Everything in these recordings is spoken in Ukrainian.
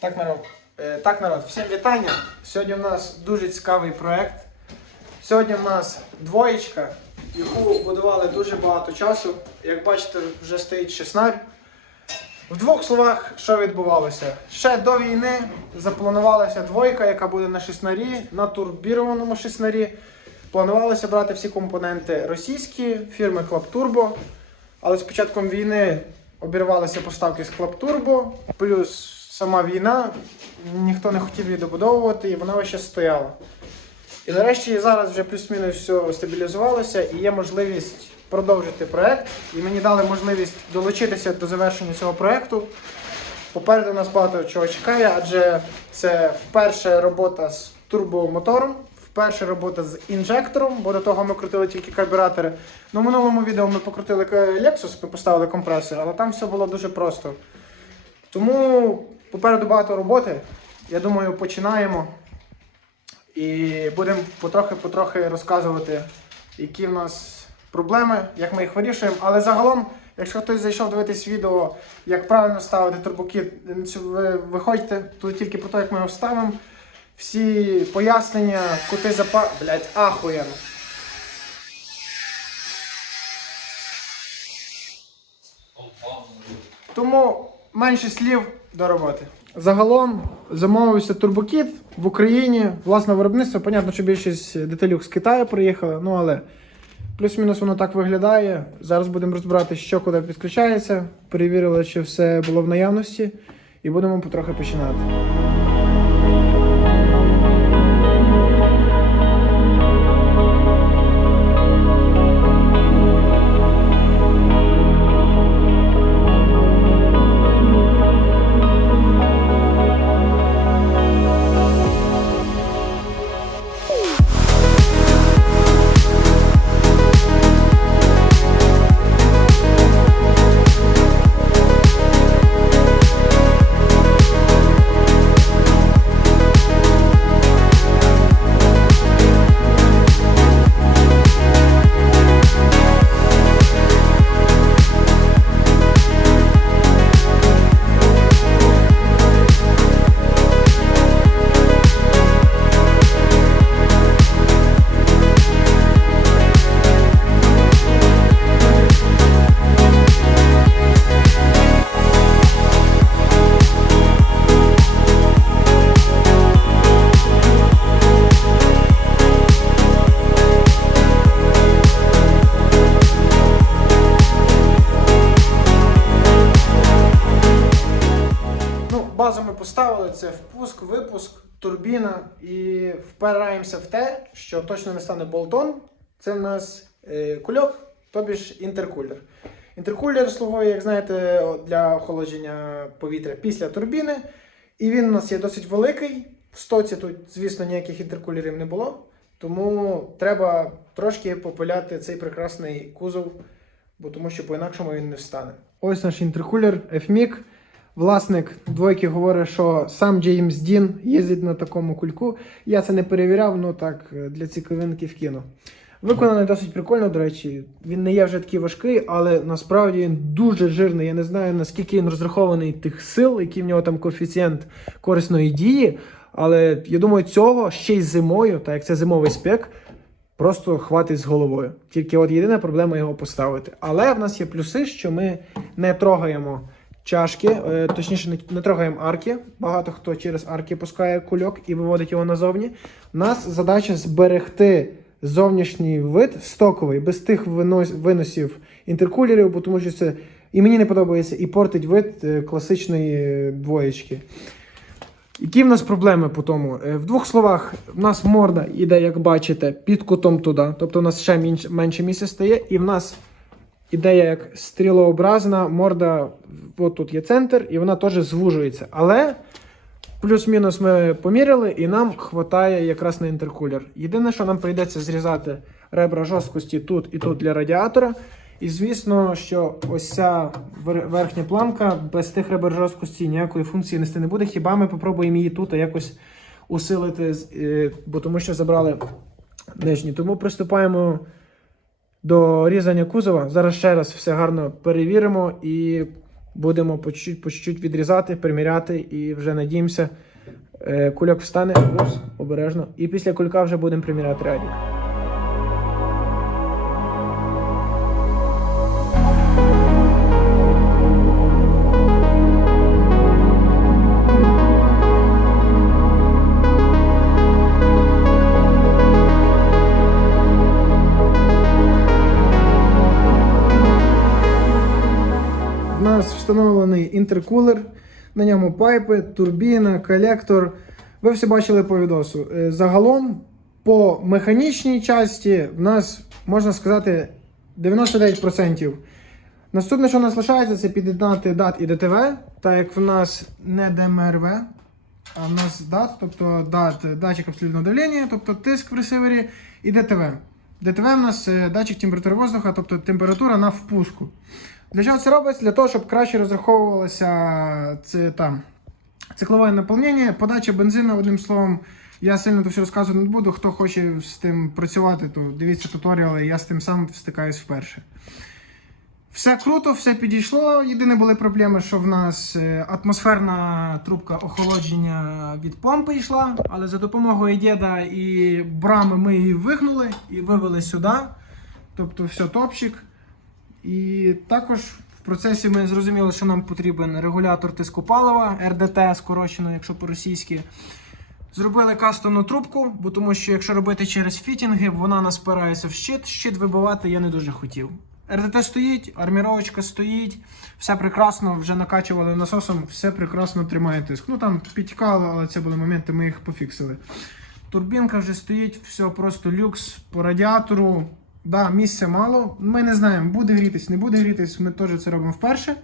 Так, народ. Е, Так, народ, всім вітання. Сьогодні в нас дуже цікавий проект. Сьогодні в нас двоєчка, яку будували дуже багато часу. Як бачите, вже стоїть шеснар. В двох словах, що відбувалося? Ще до війни запланувалася двойка, яка буде на шеснарі, на турбірованому шеснарі. Планувалося брати всі компоненти російські, фірми Turbo. Але з початком війни обірвалися поставки з Turbo, плюс сама війна, ніхто не хотів її добудовувати, і вона ще стояла. І нарешті зараз вже плюс-мінус все стабілізувалося і є можливість продовжити проект. І мені дали можливість долучитися до завершення цього проекту. Попереду нас багато чого чекає, адже це вперше робота з турбомотором, вперше робота з інжектором, бо до того ми крутили тільки карбюратори. Ну, в минулому відео ми покрутили Lexus, ми поставили компресор, але там все було дуже просто. Тому попереду багато роботи. Я думаю, починаємо. І будемо потрохи-потрохи розказувати, які в нас проблеми, як ми їх вирішуємо. Але загалом, якщо хтось зайшов дивитись відео, як правильно ставити турбокіт, ви виходьте тут тільки по тому, як ми його ставимо. Всі пояснення, кути запа... Блять, ахуєнно. Тому менше слів до роботи. Загалом замовився турбокіт в Україні. Власне виробництво. Понятно, що більшість деталюк з Китаю приїхала, ну але плюс-мінус воно так виглядає. Зараз будемо розбирати, що куди підключається. Перевірили, чи все було в наявності, і будемо потрохи починати. Це впуск, випуск, турбіна. І впираємося в те, що точно не стане болтон. Це в нас е, кульок, тобі ж інтеркулер. Інтеркулер слугує, як знаєте, для охолодження повітря після турбіни. І він у нас є досить великий. В стоці тут, звісно, ніяких інтеркулерів не було. Тому треба трошки попиляти цей прекрасний кузов, бо тому що по-інакшому він не встане. Ось наш інтеркулер FMIC. Власник двойки говорить, що сам Джеймс Дін їздить на такому кульку. Я це не перевіряв, ну так е, для цікавинки вкину. Виконаний досить прикольно, до речі. Він не є вже такий важкий, але насправді він дуже жирний. Я не знаю наскільки він розрахований тих сил, який в нього там коефіцієнт корисної дії. Але я думаю, цього ще й зимою, так як це зимовий спек, просто хватить з головою. Тільки от єдина проблема його поставити. Але в нас є плюси, що ми не трогаємо чашки, е, точніше, не, трогаємо арки. Багато хто через арки пускає кульок і виводить його назовні. У нас задача зберегти зовнішній вид стоковий, без тих виносів інтеркулерів, бо тому що це і мені не подобається, і портить вид е, класичної е, двоєчки. Які в нас проблеми по тому? В двох словах, в нас морда іде, як бачите, під кутом туди. Тобто у нас ще менше місця стає, і в нас ідея як стрілообразна, морда, от тут є центр, і вона теж звужується. Але плюс-мінус ми поміряли, і нам вистачає якраз на інтеркулер. Єдине, що нам прийдеться зрізати ребра жорсткості тут і тут для радіатора. І звісно, що ось ця верхня планка без тих ребер жорсткості ніякої функції нести не буде. Хіба ми попробуємо її тут якось усилити, е, бо тому що забрали нижні. Тому приступаємо до різання кузова. Зараз ще раз все гарно перевіримо і Будемо по чуть-чуть, по чуть-чуть відрізати, приміряти і вже надіємося, е, кульок встане, упс, обережно. І після кулька вже будемо приміряти радік. Нас встановлений інтеркулер, на ньому пайпи, турбіна, колектор. Ви все бачили по відосу. Е, Загалом, по механічній часті, в нас можна сказати 99%. Наступне, що у нас лишається, це під'єднати DAT і DTV, так як в нас не ДМРВ, а в нас DAT, тобто DAT, датчик абсолютного давлення, тобто тиск в ресивері, і DTV. DTV в нас е, датчик температури воздуха, тобто температура на впуску. Для чого це робиться? Для того, щоб краще розраховувалося це, там, циклове наповнення, подача бензину, одним словом. Я сильно то все розказувати не буду. Хто хоче з тим працювати, то дивіться туторіали, я з тим сам стикаюсь вперше. Все круто, все підійшло. Єдине були проблеми, що в нас е, атмосферна трубка охолодження від помпи йшла, але за допомогою діда і брами ми її вигнули і вивели сюди. Тобто все топчик. І також в процесі ми зрозуміли, що нам потрібен регулятор тиску палива, РДТ скорочено, якщо по-російськи. Зробили кастомну трубку, бо тому що якщо робити через фітінги, вона нас спирається в щит. Щит вибивати я не дуже хотів. РДТ стоїть, арміровочка стоїть, все прекрасно, вже накачували насосом, все прекрасно тримає тиск. Ну там підтікало, але це були моменти, ми їх пофіксили. Турбінка вже стоїть, все просто люкс по радіатору. Да, місця мало. Ми не знаємо, буде грітись, не буде грітись. Ми теж це робимо вперше.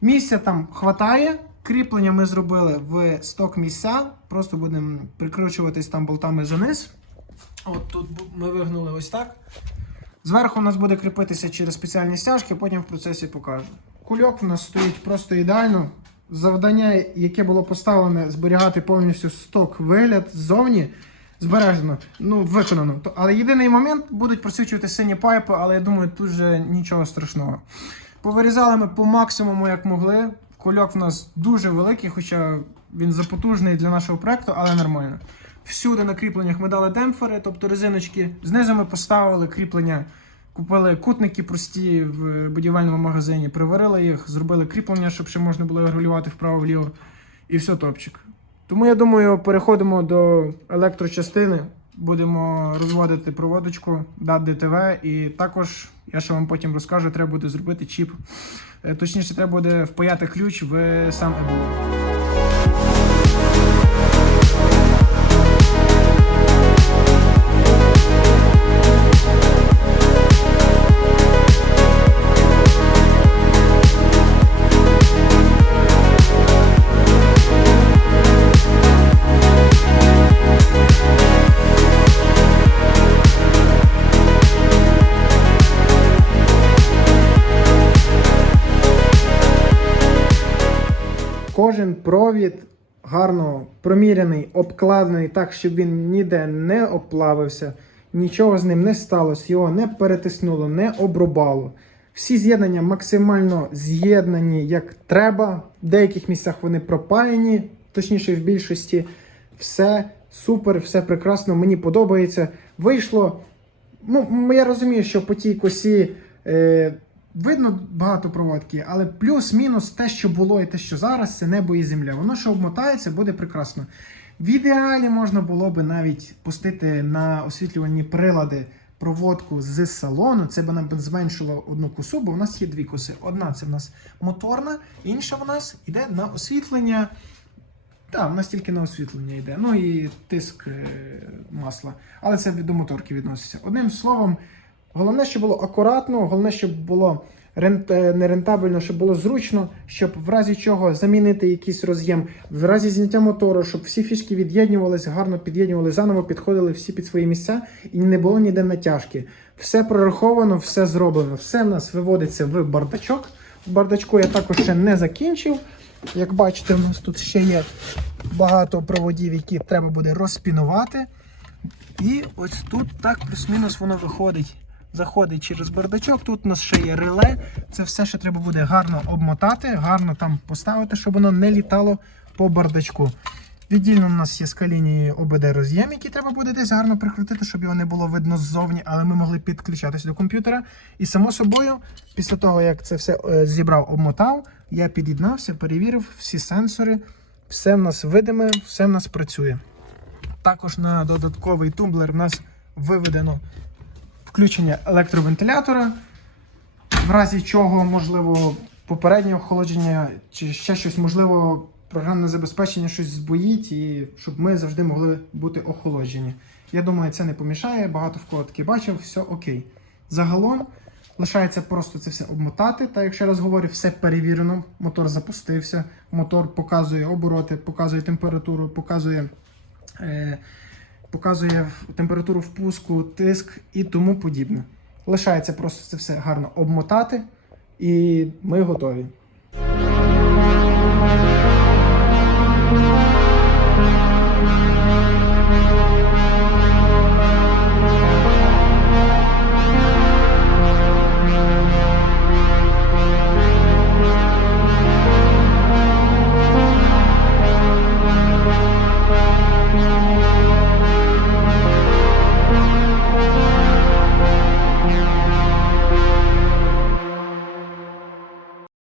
Місця там хватає. Кріплення ми зробили в сток місця. Просто будемо прикручуватись там болтами за низ. От тут ми вигнули ось так. Зверху у нас буде кріпитися через спеціальні стяжки, потім в процесі покажу. Кульок в нас стоїть просто ідеально. Завдання, яке було поставлене, зберігати повністю сток вигляд ззовні, збережено, ну, виконано. Але єдиний момент будуть просвічувати сині пайпи, але я думаю, тут вже нічого страшного. Повирізали ми по максимуму, як могли. Кульок в нас дуже великий, хоча він запотужний для нашого проекту, але нормально. Всюди на кріпленнях ми дали демпфери, тобто резиночки. Знизу ми поставили кріплення, купили кутники прості в будівельному магазині, приварили їх, зробили кріплення, щоб ще можна було регулювати вправо-вліво. І все топчик. Тому я думаю, переходимо до електрочастини. Будемо розводити проводочку DAT DTV і також, я ще вам потім розкажу, треба буде зробити чіп. Е, Точніше, треба буде впаяти ключ в сам емулятор. Провід гарно проміряний, обкладений так, щоб він ніде не обплавився, нічого з ним не сталося, його не перетиснуло, не обрубало. Всі з'єднання максимально з'єднані як треба. В деяких місцях вони пропаяні, точніше, в більшості. Все супер, все прекрасно, мені подобається. Вийшло. Ну, я розумію, що по тій косі е, видно багато проводки, але плюс-мінус те, що було і те, що зараз, це небо і земля. Воно що обмотається, буде прекрасно. В ідеалі можна було би навіть пустити на освітлювальні прилади проводку з салону. Це б нам зменшило одну косу, бо у нас є дві коси. Одна це в нас моторна, інша в нас йде на освітлення. Так, в нас тільки на освітлення йде. Ну і тиск е, масла. Але це до моторки відноситься. Одним словом, головне, щоб було акуратно, головне, щоб було рент, е, не рентабельно, щоб було зручно, щоб в разі чого замінити якийсь роз'єм, в разі зняття мотору, щоб всі фішки від'єднювалися, гарно під'єднювали, заново підходили всі під свої місця і не було ніде натяжки. Все прораховано, все зроблено. Все в нас виводиться в бардачок. Бардачку я також ще не закінчив. Як бачите, у нас тут ще є багато проводів, які треба буде розпінувати. І ось тут так плюс-мінус воно виходить. Заходить через бардачок. Тут у нас ще є реле. Це все, що треба буде гарно обмотати, гарно там поставити, щоб воно не літало по бардачку. Віддільно у нас є скаліні ОБД роз'єм, який треба буде десь гарно прикрутити, щоб його не було видно ззовні, але ми могли підключатися до комп'ютера. І само собою, після того, як це все е, зібрав, обмотав, я під'єднався, перевірив всі сенсори, все в нас видиме, все в нас працює. Також на додатковий тумблер в нас виведено включення електровентилятора, в разі чого, можливо, попереднє охолодження чи ще щось, можливо, програмне забезпечення щось збоїть, і щоб ми завжди могли бути охолоджені. Я думаю, це не помішає. Багато в кого таки бачив, все окей. Загалом лишається просто це все обмотати. Та якщо раз говорю, все перевірено, мотор запустився, мотор показує обороти, показує температуру, показує. Е, показує температуру впуску, тиск і тому подібне. Лишається просто це все гарно обмотати, і ми готові.